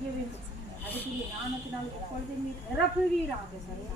அதுக்கு நான் நாளைக்கு எப்பொழுதுமே பிறப்புகிறாக சரி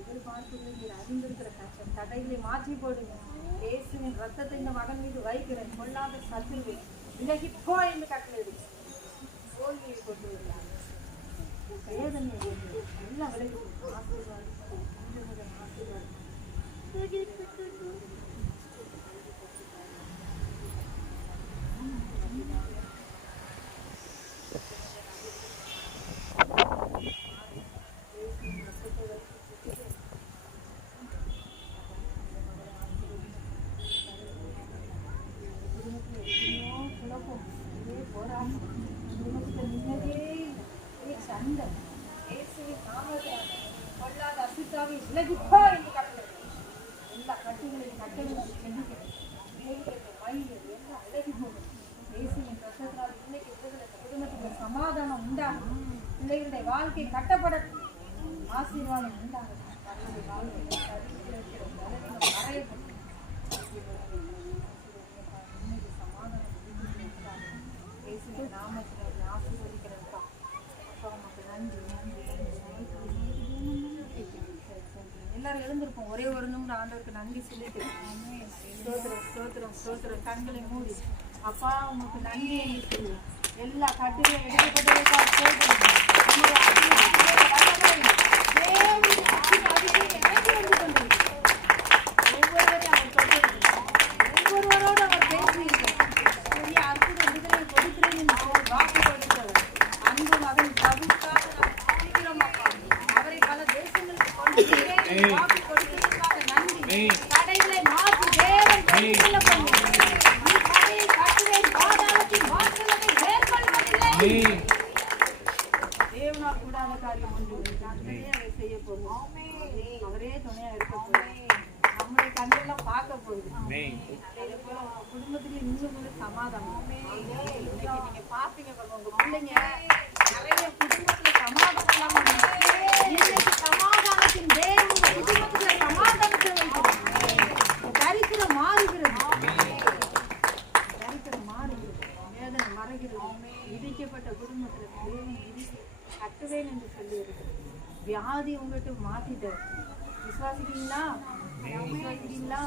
எதிர்பார்ப்புகளை நீர் அறிந்திருக்கிற கஷ்டம் தடைகளை மாற்றி போடுங்க இயேசுவின் ரத்தத்தை இந்த மகன் மீது வைக்கிறேன் கொள்ளாத சத்துருவை விலகி போ என்று கட்டளை தோல்வியை கொண்டு வருகிறார் வேதனை எல்லாம் விலகி ஆசீர்வாதம் கொஞ்சம் ஆசீர்வாதம். சமாதானம் உண்டாகும். பிள்ளைகளுடைய வாழ்க்கை கட்டப்பட ஆசீர்வாதம் உண்டாகும். வாழ்க்கை வாழ்க்கையில சரித்திர இருக்கிற பலவீனம் மறையட்டும். இன்னைக்கு சமாதானம் விடுதலை உண்டாகும். இயேசுவின் நாமத்தில் உங்களை ஆசீர்வதிக்கிறேன்ப்பா. அப்பா, உமக்கு நன்றி, நன்றி, நன்றி, நன்றி. சரி, சரி. எல்லாரும் எழுந்திருப்போம் நிமிடம் ஆண்டவருக்கு நன்றி சொல்லிட்டு ஸ்தோத்திரம் ஸ்தோத்திரம் ஸ்தோத்திரம். கண்களை மூடி. அப்பா உமக்கு நன்றி சொல்லு எல்லா கட்டுரையும் எடுக்கப்பட்டதற்காக ஸ்தோத்திரம். தடைகளை மாற்றி தேவன் கொண்டு செல்ல பண்ணுகிறார். நீ தடையை கட்டுவேன், பாதாளத்தின் வாசல்களை மேற்கொள்வதில்லை. தேவனால் கூடாத காரியம் ஒன்று. கர்த்தரே அதை செய்ய போகிறார். அவரே துணையா இருக்க போகிறார். நம்முடைய கண்ணெல்லாம் பார்க்க போகுது இதே போல உங்க குடும்பத்திலே இன்னும் ஒரு சமாதானம் இன்னைக்கு நீங்க பாத்தீங்க உங்க பிள்ளைங்க நிறைய குடும்பத்துல சமாதானம் இல்லாம இருந்தாங்க. இன்னைக்கு சமாதானத்தின் தேவன் உங்க குடும்பத்துல சமாதானத்தை வைக்கிறார். உங்க தரித்திரம் மாறுகிறது தரித்திரம் மாறுகிறது வேதனை மறைகிறது இடிக்கப்பட்ட குடும்பத்துல தேவன் இடித்து கட்டுவேன் என்று சொல்லியிருக்கிறது வியாதி உங்ககிட்ட மாத்திட்டார் விசுவாசிக்கிறீங்களா? விசுவாசிக்கிறீங்களா?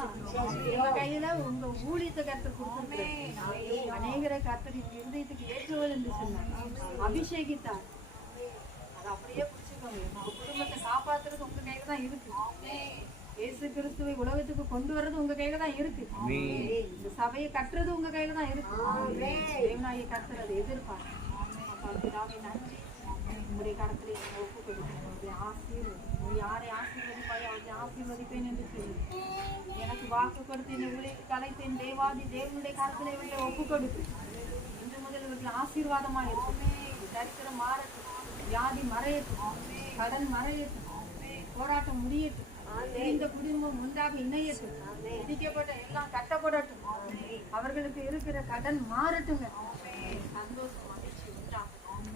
உங்க கையில உங்க ஊழியத்தை கர்த்தர் கொடுத்திருக்கிறார். அநேகரை கர்த்தர் இந்த இருதயத்துக்கு ஏற்றுவது என்று சொன்னார். அபிஷேகித்தார். அதை அப்படியே பிடிச்சுக்கோங்க. உங்க குடும்பத்தை காப்பாத்துறது உங்க கையில தான் இருக்கு. இயேசு கிறிஸ்துவை உலகத்துக்கு கொண்டு வர்றது உங்க கையில தான் இருக்கு. இந்த சபையை கட்டுறது உங்க கையில தான் இருக்கு. கத்துறது கட்டுறது எதிர்பார்க்க நன்றி. உங்களுடைய கரத்திலே என்னை ஒப்பு உங்களுடைய யாரை ஆசீர்வதிப்பாயோ அவரை ஆசீர்வதிப்பேன் என்று சொல்லி எனக்கு வாக்கு கொடுத்து என்னை ஊழியருக்கு தேவாதி தேவனுடைய கரத்திலே இவர்களை ஒப்பு கொடுத்து இன்று முதல் இவர்கள் ஆசீர்வாதமா இருக்குமே தரித்திரம் மாறட்டும் வியாதி மறையட்டும் கடன் மறையட்டும் போராட்டம் முடியட்டும் இந்த குடும்பம் உண்டாக இணையட்டும் இடிக்கப்பட்ட எல்லாம் கட்டப்படட்டும் அவர்களுக்கு இருக்கிற கடன் மாறட்டுங்க சந்தோஷம் மகிழ்ச்சி உண்டாகும் ஆசீர்வாதம். இயேசுவின்